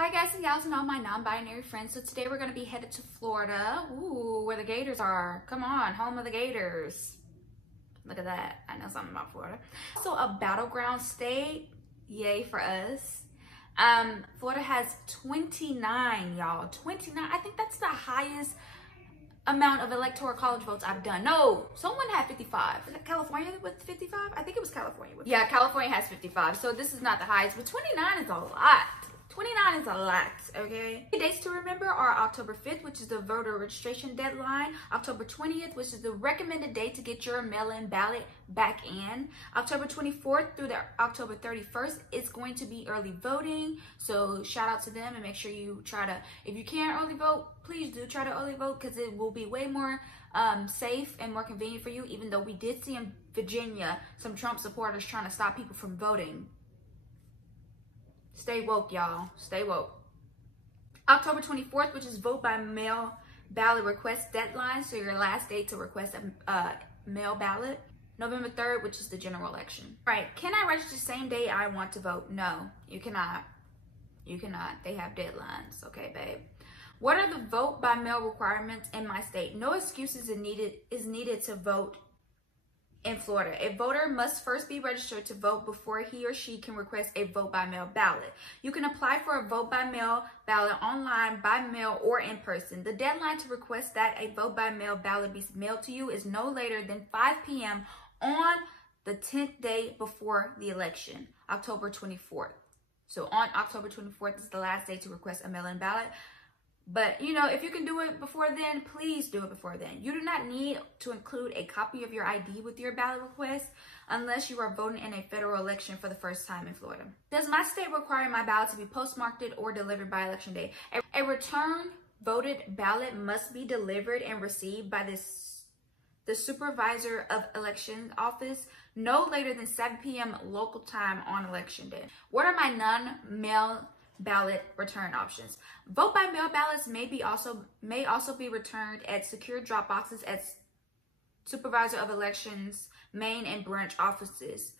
Hi guys and gals and all my non-binary friends. So today we're going to be headed to Florida. Ooh, where the Gators are. Come on, home of the Gators. Look at that. I know something about Florida. Also a battleground state. Yay for us. Florida has 29, y'all. 29. I think that's the highest amount of electoral college votes I've done. No, someone had 55. Is it California with 55? I think it was California. Yeah, California has 55. So this is not the highest, but 29 is a lot. 29 is a lot, okay? The dates to remember are October 5th, which is the voter registration deadline. October 20th, which is the recommended date to get your mail-in ballot back in. October 24th through the October 31st, it's going to be early voting. So shout out to them and make sure you try to, if you can't early vote, please do try to early vote because it will be way more safe and more convenient for you, even though we did see in Virginia some Trump supporters trying to stop people from voting. Stay woke, y'all. Stay woke. October 24th, which is vote by mail ballot request deadline. So your last date to request a mail ballot. November 3rd, which is the general election. All right, can I register the same day I want to vote? No, you cannot. You cannot. They have deadlines. Okay, babe. What are the vote by mail requirements in my state? No excuses is needed to vote in Florida. A voter must first be registered to vote before he or she can request a vote by mail ballot. You can apply for a vote by mail ballot online, by mail, or in person. The deadline to request that a vote by mail ballot be mailed to you is no later than 5 p.m. on the 10th day before the election, October 24th. So on October 24th is the last day to request a mail-in ballot. But, you know, if you can do it before then, please do it before then. You do not need to include a copy of your ID with your ballot request unless you are voting in a federal election for the first time in Florida. Does my state require my ballot to be postmarked or delivered by election day? A return voted ballot must be delivered and received by the supervisor of election office no later than 7 p.m. local time on election day. What are my non-mail ballot return options? Vote by mail ballots may also be returned at secure drop boxes at supervisor of elections main and branch offices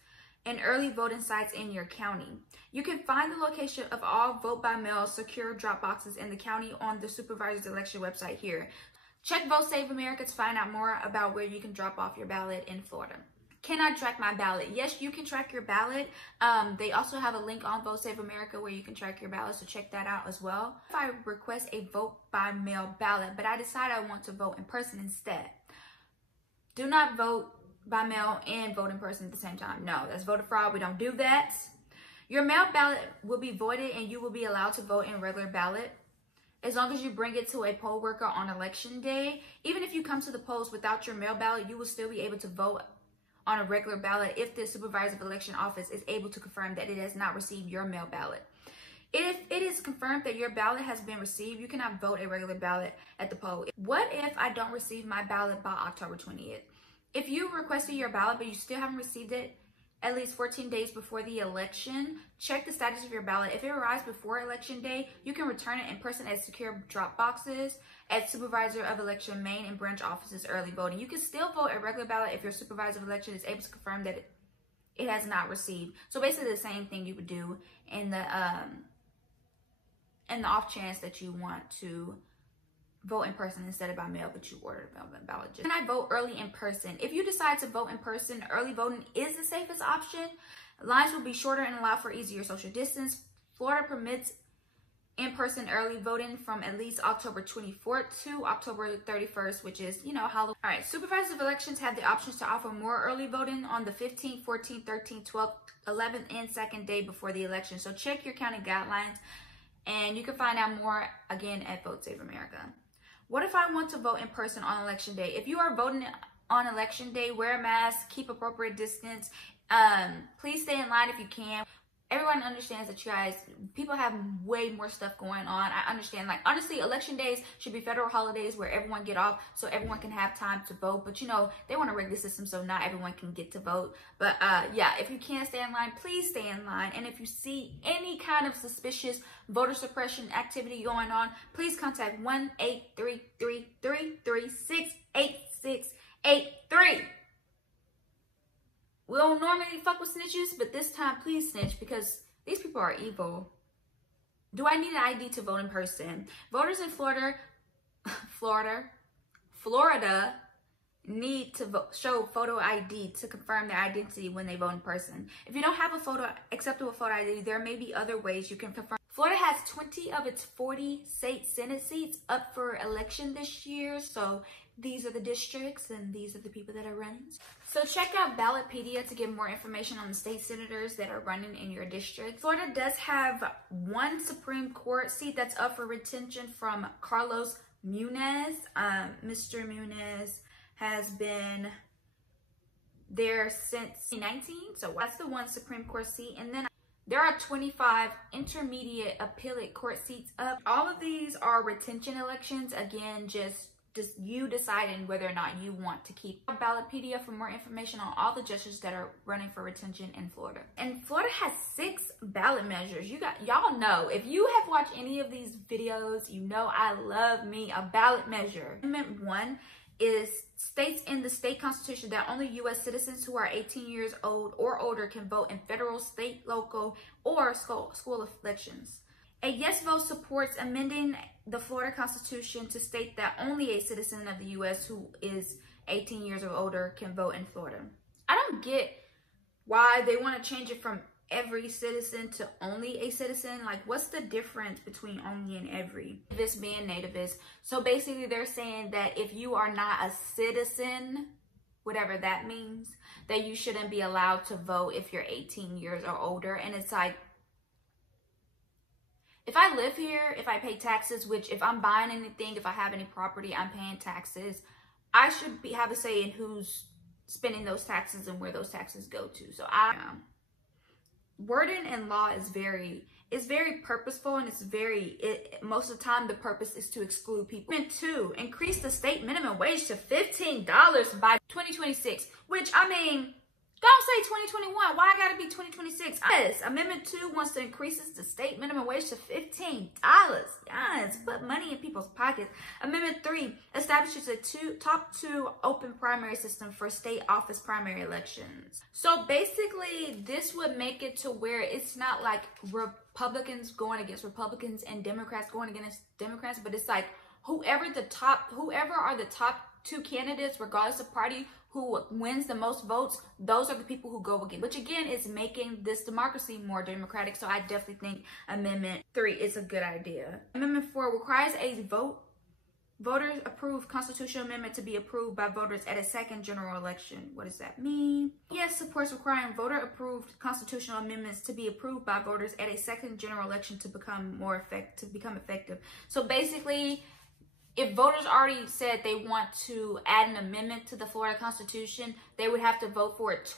and early voting sites in your county. You can find the location of all vote by mail secure drop boxes in the county on the supervisor's election website here. Check Vote Save America to find out more about where you can drop off your ballot in Florida. Can I track my ballot? Yes, you can track your ballot. They also have a link on Vote Save America where you can track your ballot, so check that out as well. If I request a vote by mail ballot, but I decide I want to vote in person instead, do not vote by mail and vote in person at the same time. No, that's voter fraud. We don't do that. Your mail ballot will be voided and you will be allowed to vote in regular ballot as long as you bring it to a poll worker on election day. Even if you come to the polls without your mail ballot, you will still be able to vote on a regular ballot if the supervisor of election office is able to confirm that it has not received your mail ballot. If it is confirmed that your ballot has been received, you cannot vote a regular ballot at the poll. What if I don't receive my ballot by October 20th? If you requested your ballot but you still haven't received it at least 14 days before the election, check the status of your ballot. If it arrives before election day, you can return it in person at secure drop boxes at supervisor of election main and branch offices early voting. You can still vote a regular ballot if your supervisor of election is able to confirm that it has not received. So basically the same thing you would do in the off chance that you want to vote in person instead of by mail, but you ordered a ballot. Can I vote early in person? If you decide to vote in person, early voting is the safest option. Lines will be shorter and allow for easier social distance. Florida permits in-person early voting from at least October 24th to October 31st, which is, you know, Halloween. All right, supervisors of elections have the options to offer more early voting on the 15th, 14th, 13th, 12th, 11th, and 2nd day before the election. So check your county guidelines, and you can find out more, again, at Vote Save America. What if I want to vote in person on election day? If you are voting on election day, wear a mask, keep appropriate distance. Please stay in line if you can. Everyone understands that you guys, people have way more stuff going on. I understand, like, honestly, election days should be federal holidays where everyone get off so everyone can have time to vote. But, you know, they want to rig the system so not everyone can get to vote. But, yeah, if you can't stay in line, please stay in line. And if you see any kind of suspicious voter suppression activity going on, please contact 1-833-336-8683. We don't normally fuck with snitches, but this time please snitch because these people are evil. Do I need an ID to vote in person? Voters in Florida need to show photo ID to confirm their identity when they vote in person. If you don't have a acceptable photo ID, there may be other ways you can confirm. Florida has 20 of its 40 state Senate seats up for election this year. So these are the districts and these are the people that are running. So check out Ballotpedia to get more information on the state senators that are running in your district. Florida does have one Supreme Court seat that's up for retention from Carlos Muniz. Mr. Muniz has been there since 2019. So that's the one Supreme Court seat. And then there are 25 intermediate appellate court seats up. All of these are retention elections. Again, just you deciding whether or not you want to keep Ballotpedia for more information on all the judges that are running for retention in Florida. And Florida has 6 ballot measures. Y'all know, if you have watched any of these videos, you know I love me a ballot measure. Amendment 1 is states in the state constitution that only U.S. citizens who are 18 years old or older can vote in federal, state, local, or school elections. A yes vote supports amending the Florida Constitution to state that only a citizen of the U.S. who is 18 years or older can vote in Florida. I don't get why they want to change it from every citizen to only a citizen. Like, what's the difference between only and every? This being nativist. So basically they're saying that if you are not a citizen, whatever that means, that you shouldn't be allowed to vote if you're 18 years or older. And it's like, if I live here, if I pay taxes, which if I'm buying anything, if I have any property, I'm paying taxes, I should have a say in who's spending those taxes and where those taxes go to. So wording in law is very purposeful, and most of the time the purpose is to exclude people. Amendment 2, increase the state minimum wage to $15 by 2026, which, I mean, don't say 2021. Why I gotta be 2026? Yes, Amendment 2 wants to increase the state minimum wage to $15. Yes, put money in people's pockets. Amendment 3 establishes a top two open primary system for state office primary elections. So basically, this would make it to where it's not like Republicans going against Republicans and Democrats going against Democrats, but it's like whoever are the top 2 candidates, regardless of party, who wins the most votes, those are the people who go again, which again is making this democracy more democratic. So I definitely think Amendment 3 is a good idea. Amendment 4 requires a voters approved constitutional amendment to be approved by voters at a second general election. What does that mean? Yes, supports requiring voter approved constitutional amendments to be approved by voters at a second general election to become effective. So basically, if voters already said they want to add an amendment to the Florida Constitution, they would have to vote for it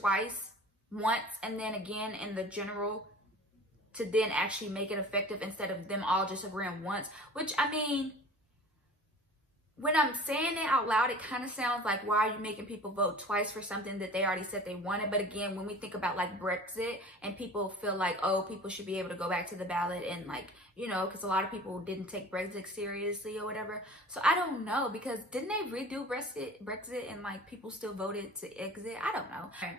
once, and then again in the general to then actually make it effective instead of them all just agreeing once. Which, I mean, when I'm saying it out loud, it kind of sounds like, why are you making people vote twice for something that they already said they wanted? But again, when we think about like Brexit, and people feel like, oh, people should be able to go back to the ballot and like, you know, because a lot of people didn't take Brexit seriously or whatever. So I don't know, because didn't they redo Brexit and like people still voted to exit? I don't know. Okay.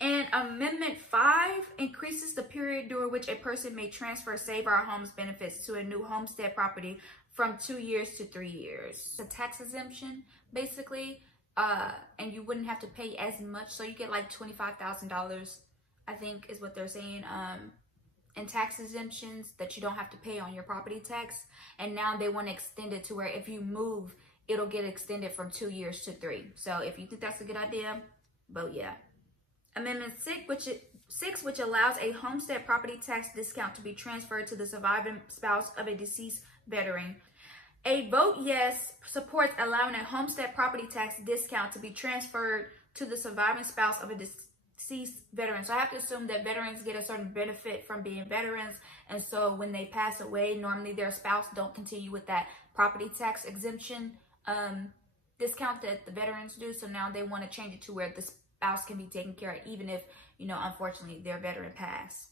And Amendment 5 increases the period during which a person may transfer Save Our Homes benefits to a new homestead property from 2 years to 3 years. The tax exemption, basically, and you wouldn't have to pay as much. So you get like $25,000, I think is what they're saying, in tax exemptions that you don't have to pay on your property tax. And now they want to extend it to where if you move, it'll get extended from 2 years to 3. So if you think that's a good idea, vote yeah. Amendment 6, which allows a homestead property tax discount to be transferred to the surviving spouse of a deceased veteran. A vote yes supports allowing a homestead property tax discount to be transferred to the surviving spouse of a deceased veteran. So I have to assume that veterans get a certain benefit from being veterans, and so when they pass away, normally their spouse don't continue with that property tax exemption discount that the veterans do. So now they want to change it to where the spouse can be taken care of, even if, you know, unfortunately their veteran passed.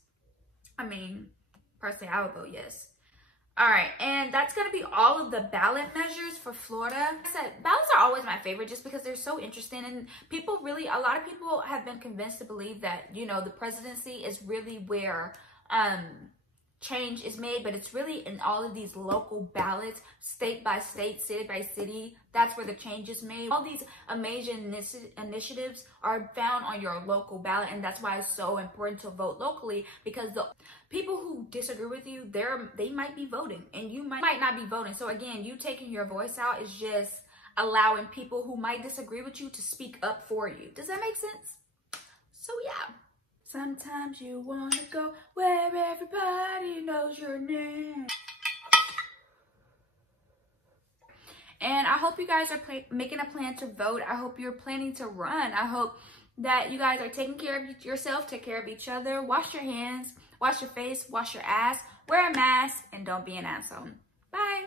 I mean, personally, I would vote yes. All right, and that's going to be all of the ballot measures for Florida. Like I said, ballots are always my favorite just because they're so interesting, and people really, a lot of people have been convinced to believe that, you know, the presidency is really where change is made, but it's really in all of these local ballots, state by state, city by city. That's where the change is made. All these amazing initiatives are found on your local ballot, and that's why it's so important to vote locally, because the people who disagree with you, they might be voting and you might not be voting. So again, you taking your voice out is just allowing people who might disagree with you to speak up for you. Does that make sense? So yeah. Sometimes you want to go where everybody knows your name. And I hope you guys are making a plan to vote. I hope you're planning to run. I hope that you guys are taking care of yourself, take care of each other, wash your hands, wash your face, wash your ass, wear a mask, and don't be an asshole. Bye.